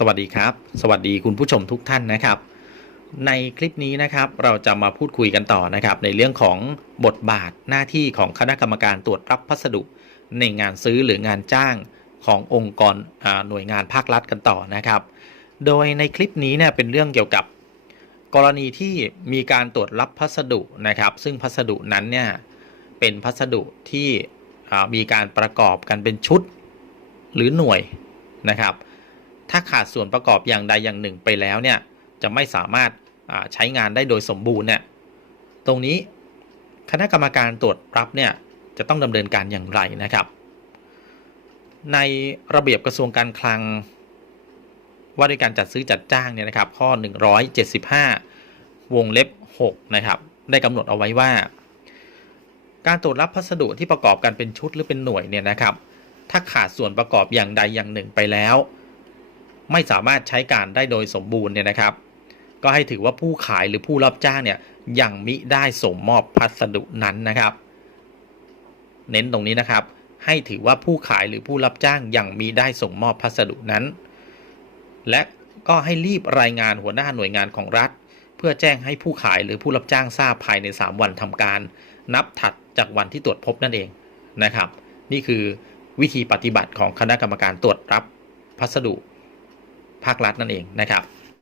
สวัสดีครับ สวัสดีคุณผู้ชมทุกท่านนะครับ ในคลิปนี้นะครับเราจะมาพูดคุยกันต่อนะครับ ในเรื่องของบทบาทหน้าที่ของคณะกรรมการตรวจรับพัสดุ ในงานซื้อหรืองานจ้างขององค์กรหน่วยงานภาครัฐกันต่อนะครับ โดยในคลิปนี้เนี่ยเป็นเรื่องเกี่ยวกับ กรณีที่มีการตรวจรับพัสดุนะครับ ซึ่งพัสดุนั้นเนี่ยเป็นพัสดุที่มีการประกอบกันเป็นชุดหรือหน่วยนะครับ ถ้าขาดส่วนประกอบอย่างใดอย่างหนึ่งไปแล้วเนี่ยจะไม่สามารถใช้งานได้โดยสมบูรณ์เนี่ยตรงนี้คณะกรรมการตรวจรับเนี่ยจะต้องดำเนินการอย่างไรนะครับ ในระเบียบกระทรวงการคลัง ว่าด้วยการจัดซื้อจัดจ้างเนี่ยนะครับ ข้อ 175 วงเล็บ6นะครับได้กำหนดเอาไว้ว่า การตรวจรับพัสดุที่ประกอบกันเป็นชุดหรือเป็นหน่วยเนี่ยนะครับ ถ้าขาดส่วนประกอบอย่างใดอย่างหนึ่งไปแล้ว ไม่สามารถใช้การได้โดยสมบูรณ์เนี่ยนะครับ ก็ให้ถือว่าผู้ขายหรือผู้รับจ้างเนี่ยยังมิได้ส่งมอบพัสดุนั้นนะครับ เน้นตรงนี้นะครับ ให้ถือว่าผู้ขายหรือผู้รับจ้างยังมิได้ส่งมอบพัสดุนั้น และก็ให้รีบรายงานหัวหน้าหน่วยงานของรัฐ เพื่อแจ้งให้ผู้ขายหรือผู้รับจ้างทราบภายใน 3 วันทำการ นับถัดจากวันที่ตรวจพบนั่นเองนะครับ นี่คือวิธีปฏิบัติของคณะกรรมการตรวจรับพัสดุ ภาครัฐนั่นเองนะครับ